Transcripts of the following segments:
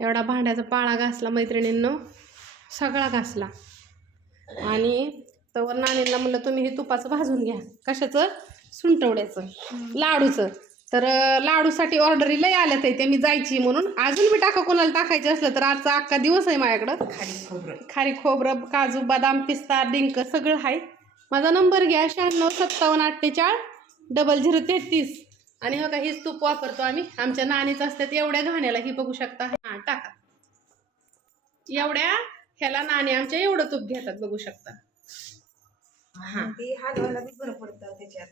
एवढा भांड्याचा पाळा घासला मैत्रिणींनो सगळा घासला. आणि तवर नाणीला म्हणलं तुम्ही हे तुपाचं भाजून घ्या. कशाचं? सुंटवड्याचं. लाडूचं. तर लाडूसाठी ऑर्डरी लय आल्या ते ते मी जायची म्हणून. अजून मी टाका कोणाला टाकायचे असलं तर आजचा अख्खा दिवस आहे माझ्याकडं. खारी खोबरं काजू बदाम पिस्ता डिंक सगळं आहे. माझा नंबर घ्या शहाण्णव सत्तावन्न अठ्ठेचाळ डबल झिरो तेहतीस. आणि हो का हीच तूप वापरतो आम्ही. आमच्या नाणीच असतात एवढ्या घाण्याला ही बघू शकता. हां टाका. एवढ्या ह्याला नाणी आमच्या एवढं तूप घेतात बघू शकता.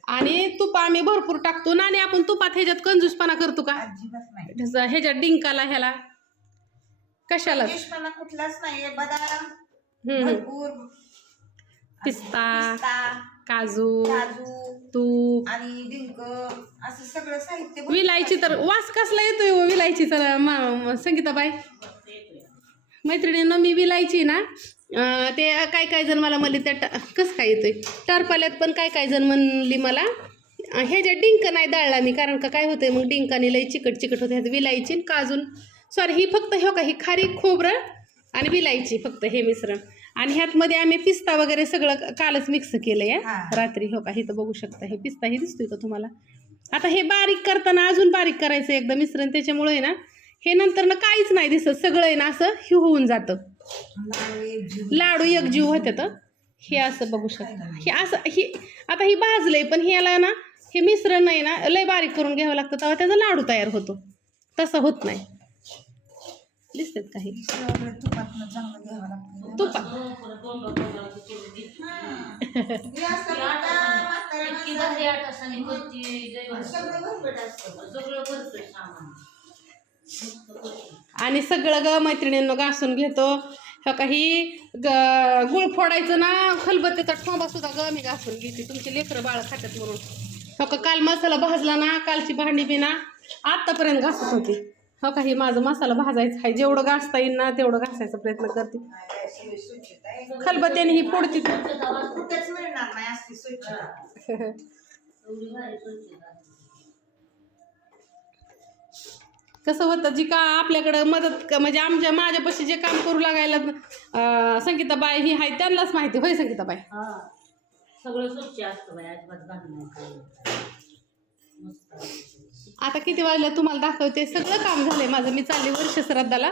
आणि तूप आम्ही भरपूर टाकतो. नाणी आपण तुपात ह्याच्यात कंजूसपणा करतो का? ह्याच्यात डिंकाला ह्याला. कशाला? कुठलाच नाही बदाम पिस्ता. काजू काजू तूप. आणि डिंक असं सगळं साहित्य विलायची तर वास कसला येतोय हो विलायचीचा मा- म- संगीताबाई? मैत्रिणींना मी विलायची ना अं, ते काय काय जण मला म्हणले त्या ट- कसं काय येतोय? टरपाल्यात पण काय काय जण म्हणली मला अं, ह्याच्यात डिंक नाही दळला मी कारण का काय होतंय मग डिंकाने लई चिकट चिकट होते ह्यात विलायची आणि काजून. सॉरी ही फक्त हो का ही खारी खोबरं आणि विलायची फक्त हे मिश्रण. आणि ह्यात मध्ये आम्ही पिस्ता वगैरे सगळं कालच मिक्स केलं या हा. रात्री हो का हे तर बघू शकता हे पिस्ता हे दिसतोय का तुम्हाला? आता हे बारीक करताना अजून बारीक करायचं एकदा मिश्रण त्याच्यामुळे आहे ना हे नंतर ना काहीच नाही दिसत सगळं आहे ना असं हे होऊन जातं. लाडू एक जीव लाडू एक जीव होते तर हे असं बघू शकता. हे असं हे आता हे भाजलंय पण ह्याला ना हे मिश्रण आहे ना लय बारीक करून घ्यावं लागतं तेव्हा त्याचा लाडू तयार होतो. तसं होत नाही. दिसतात काही. तुपा हे. आणि सगळं ग मैत्रिणींना घासून घेतो. ह्या काही ग गुळ फोडायचं ना खलबत्त्याचा ठोंबा सुद्धा ग मी घासून घेते. तुमची लेकरं बाळ खात्यात म्हणून. हो का काल मसाला भाजला ना कालची भांडी बी ना आत्तापर्यंत घासत होती. हो का? हे माझं मसाला भाजायचं आहे. जेवढं घासता येईल ना तेवढं घासायचा प्रयत्न करते. खलबत्याने ही फोडती. कसं होतं जी का आपल्याकडं मदत म्हणजे आमच्या माझ्यापाशी जे काम करू लागायला अं, संगीताबाई ही आहे त्यांनाच माहिती होय संगीताबाई? सगळं स्वच्छ असतं आता किती वाजलं तुम्हाला दाखवते. सगळं काम झालंय माझं. मी चालले वर्ष श्राद्धाला.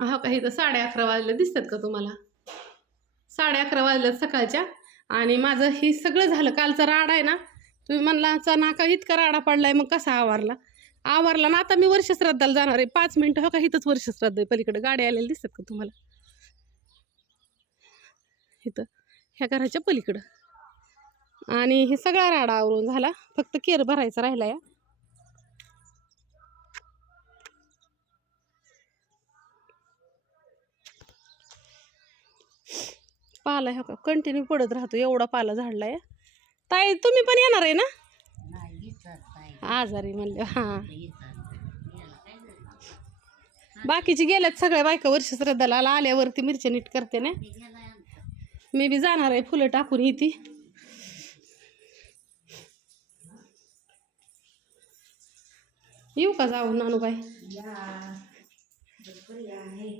हा काही तर साडे अकरा वाजले. दिसतात का तुम्हाला? साडे अकरा वाजल्यात सकाळच्या. आणि माझं हे सगळं झालं. कालचा राडा आहे ना तुम्ही म्हणला चा नाका इतका राडा पडलाय. मग कसा आवारला? आवारला ना आता मी वर्ष श्राद्धाला जाणार आहे. पाच मिनटं. हो का इथंच वर्ष श्राद्ध आहे. पलीकडे गाडी आलेली दिसतात का तुम्हाला? इथं. ह्या घराच्या पलीकडं. आणि हे सगळा राडा आवरून झाला. फक्त केर भरायचा राहिला या. पाला ह्या का? कंटिन्यू पडत राहतो एवढा पाला झाडलाय. ताई तुम्ही पण येणार आहे ना. आजारी म्हणले हां. बाकीची गेल्यात सगळ्या बायका वर्ष श्रद्धाला आला आल्यावरती मिरच्या नीट करते ना. मी बी जाणार आहे फुलं टाकून येते. येऊ का जाऊ नानूबाई या भरपूर या आहे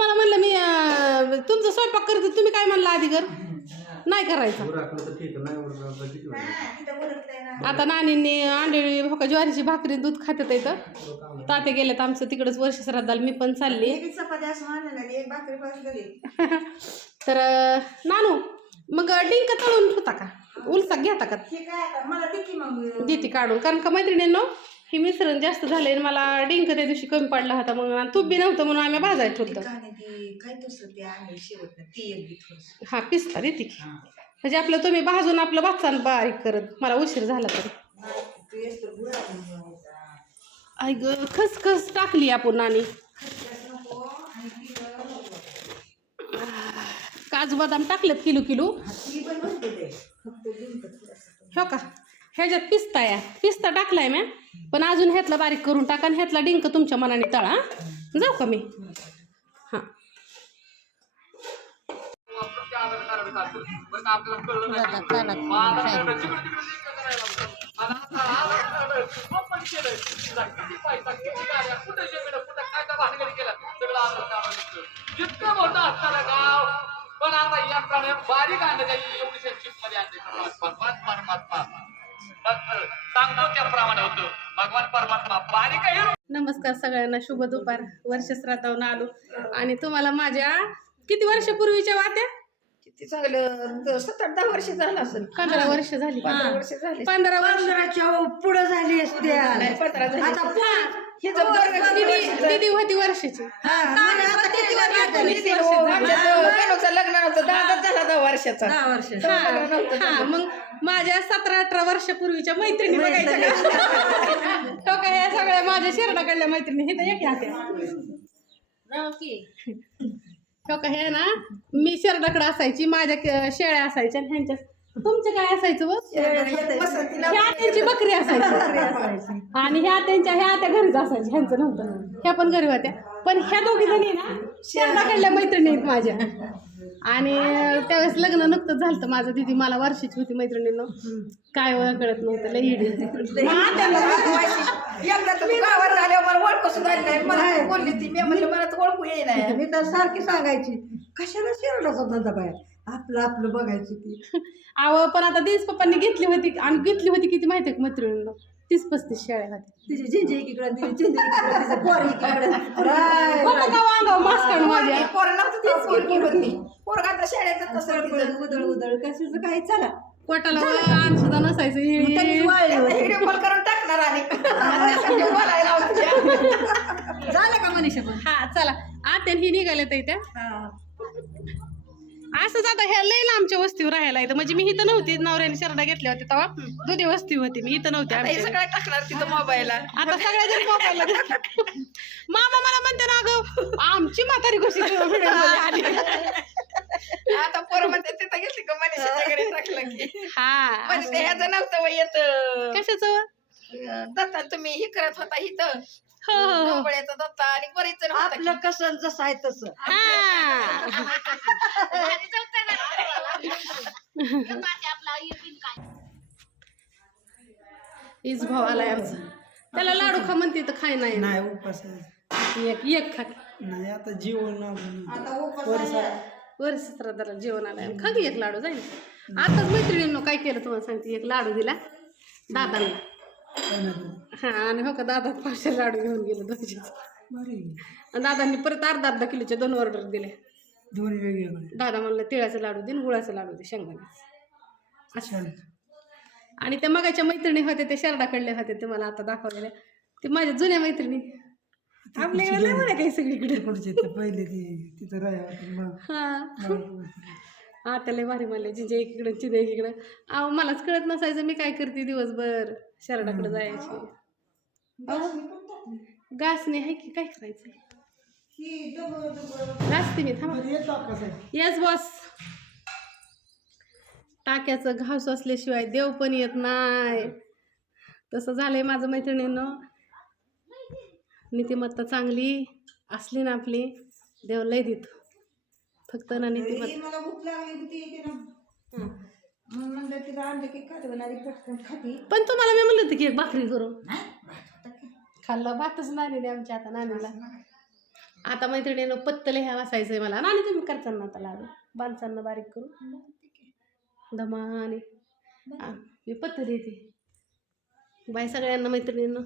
तुम्हाला म्हणलं मी तुमचा स्वयंपाक करते तुम्ही काय म्हणला आधी कर नाही करायचा. राखलं तर ठीक नाही एवढं किती वेळ हा, तिथं ओळखताय ना. आता नानींनी अंडे भोका ज्वारीची भाकरी दूध खात्यात इथं. तात्या गेल्यात आमचं तिकडंच वर्ष श्राद्धाला मी पण चालली. तर नानू मग डिंक तळून ठेवता का? उलसा घेता का? हे काय आता? मला दे की मग. देते काढून. कारण का मैत्रिणींनो हे मिश्रण जास्त झालंय आणि मला डिंक त्या दिवशी कमी पडला होता म्हणून आणि तूप बी नव्हतं म्हणून आम्ही भाजायला ठेवलं. ठिकाणी ती काय दुसरं ते आणलं शेवट ती एक बी थोडंसं. हा पिस्ता देते की म्हणजे आपलं तुम्ही भाजून आपलं भाजसान बारीक करत. मला उशीर झाला तर. नाही, तू येस तर गुळातून बनवायचा. आई ग खसखस टाकली आपण नानी खसखस नको आणि नको. काजू बदाम टाकलेत किलो किलो. हा, ती पण म्हणते ते. फक्त डिंक थोडंसं. हो का? ह्याच्यात पिस्ता या पिस्ता टाकलाय मॅम पण अजून ह्यातला बारीक करून टाका आणि ह्यातला डिंक तुमच्या मनाने तळा. जाऊ का मी? हां. जितकं मोठं असताना गाव पण आता यंत्राने बारीक आणलं त्याची एवढी चिपमध्ये आणले भगवान परमात्मा. फक्त सांगतो त्याप्रमाणे होतं. भगवान परमात्मा बारीक आहे नमस्कार सगळ्यांना. शुभ दुपार. वर्ष आलो. आणि तुम्हाला माझ्या किती वर्षापूर्वीच्या वाट्या किती चांगलं. सात आठ दहा वर्ष झालं असेल. पंधरा वर्ष झाली. पंधरा वर्ष झाली. पंधरा वर्ष. पंधराच्या पुढे झाली असते पंधरा झाली. हे. दिदी होती वर्षाची. दहा वर्षाचा. दहा वर्ष. हा हा, मग माझ्या सतरा अठरा वर्षापूर्वीच्या मैत्रिणी बघायच्या का? तो काय या सगळ्या माझ्या शिरडाकडल्या मैत्रिणी. हे तर एक जाऊ की? काय हे ना मी शिरडाकडे असायची माझ्या क- शेळ्या असायच्या आणि ह्यांच्या तुमचं काय असायचं व वसंतीला ह्या त्यांची बकरी असायची. आणि ह्या त्यांच्या ह्या त्या घरीच असायच्या. ह्यांचं नव्हतं. ह्या पण घरी होत्या. पण ह्या दोघी जणी ना शेरडाकडल्या मैत्रिणी आहेत माझ्या. आणि त्यावेळेस लग्न नुकतंच झालं माझं. दिदी मला वर्षाची होती मैत्रिणीनं. काय वळ कळत नव्हतं. लई इडी होती. ओळखू मी तर ओळखू येईना मी तर सारखी सांगायची कशाला शिरडाचा धंदा बाय? आपलं आपलं बघायची ती. अहो पण आता दिस पप्पांनी घेतली होती आणि घेतली होती किती माहिती आहे का मैत्रिणीनं? तीस पस्तीस शेळ्या होत्या तिची झिंजी एकीकडे तिची झिंजी एकीकडे तिचं पोर एकीकडे. राय होतं का वांगाव मास्कान माझ्या. पोरं नव्हतं तेच पोरगी होती. पोरगा तर शाळेत तसं तिचं. उदळ उदळ कशाचं काय चला. पोटाला आण सुद्धा नसायचं मग हे- वाळले. आता होते. व्हिडिओ कॉल करून टाकणार आणि त्यासाठी बोलायला लावते. झालं का मनीषा पण? हा चला. आत्यान ही निघाल्या त्या हा. असंच आता ह्या लई लांबच्या वस्तीवर राहायला येतं. म्हणजे मी इथं नव्हती नवऱ्याने शरडा घेतल्या होत्या तेव्हा. दुधी वस्ती होती मी इथं नव्हते हे आमच्या सगळं टाकणार तिथं मोबाईलला. आता सगळ्या जण मोबाईलला मामा मला म्हणते ना अगं आमची म्हातारी कशी आली? आता पोरं म्हणते तिथं घेतली का मनीषाच्या घरी टाकलं की. हा म्हणजे ह्याचं नव्हतं वय येत. कशाचं? दत्ता तुम्ही हे करत होता इथं. हो हो हो. ढोबळ्याचा दत्ता आणि बरीच जण होता आपलं कसं जसं आहे तसं. हा. हीच भाव आलाय आमचा. त्याला लाडू खा म्हणते तर खाय नाही. नाही उपास आहे. एक एक खा. नाही आता जीवन आता उपास वर सत्राला जेवण आलंय. खा की एक लाडू जाईल आताच मैत्रिणींनो काय केलं तुम्हाला सांगते? एक लाडू दिला दादांना. हा आणि हो का दादा पाचशे लाडू घेऊन गेले दोनशे आणि दादांनी परत अर्धा अर्धा किलोचे दोन ऑर्डर दिले. दोन्ही वेगवेगळे. दादा म्हणलं तिळाचं लाडू दे आणि गुळाचं लाडू दे शेंगदाणे अच्छा. आणि त्या मगाच्या मैत्रिणी होत्या त्या शरडाकडल्या होत्या ते मला आता दाखवलेल्या ते माझ्या जुन्या मैत्रिणी. आपल्याकडे नाही म्हणा काही सगळीकडे. पुढचे ते पहिले ते तिथं मग. हा. हा त्याला भारी म्हणले जिजे एकीकडं चिदे एकीकडं. अहो मलाच कळत नसायचं मी काय करते दिवसभर? शरडाकडे जायची. घासणे आहे की काय करायचं? घासते मी थांबा. येस बॉस टाक्याचं घास असल्याशिवाय देव पण येत नाही. तसं झालंय माझं मैत्रिणीनं. नीतिमत्ता चांगली असली ना आपली देव लय देतो. फक्त ना नीतिमत्ता मला भूक लागली ती ना. म्हणून म्हणलं तिला आणलं की काढवणारी पटकन खाती. पण तुम्हाला मी म्हणलं होतं की एक भाकरी करू. खाल्लं भातच नाणी आमच्या आता नानीला आता मैत्रिणीनं पत्तले ह्या वाचायचंय मला. नानी तुम्ही करताना ना आता लाडू. बांधताना बारीक करू दमाने आ, मी पत्तल येते. बाय सगळ्यांना मैत्रिणीनं.